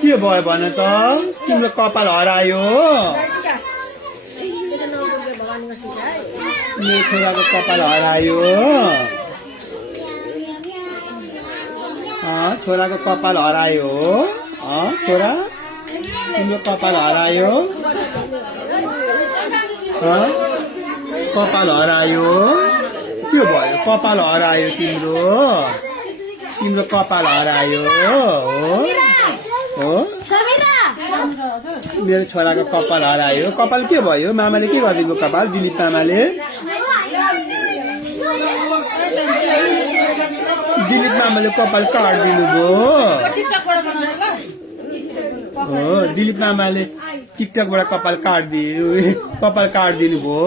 के भयो भन त तिम्रो कपाल हरायो मेरो छोराको कपाल हरायो छोराको कपाल हरायो छोरा तिम्रो कपाल हरायो कपाल हरायो के भयो कपाल हरायो तिम्रो कपाल हरायो हो मेरो छोराको कपाल हरायो कपाल के भयो मामाले के गरिदिनु कपाल दिलीप मामाले दिलीप मामाले कपाल काटिदिनु भयो दिलीप मामाले टिकटकबाट कपाल काटिदिनु भयो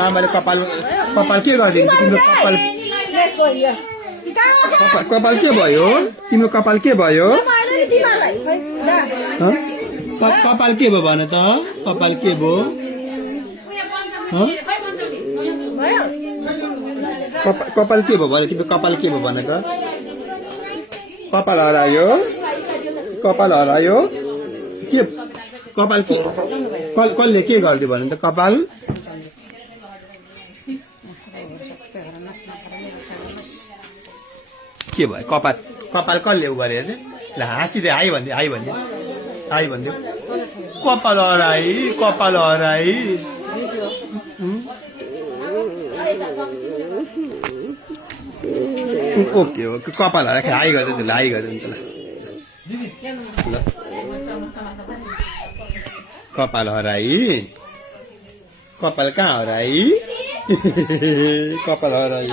मामाले कपाल के गरिदिनु तिम्रो कपाल के भयो तिम्रो कपाल के भयो कपाल के भयो भन त कपाल के भयो कपाल के भयो भन तिम्रो कपाल के भयो भन त कपाल हरायो के कपाल के कसले के गरिदियो भने त कपाल के भयो कपाल कसले उ गरे ल हाँसिदियो हाई भनिदियो कपाल हराई ओके कपाल हराई हाई गरिदिनु ल हाई गरिदिनु ल कपाल हराई कपाल कहाँ हराई कपाल हराई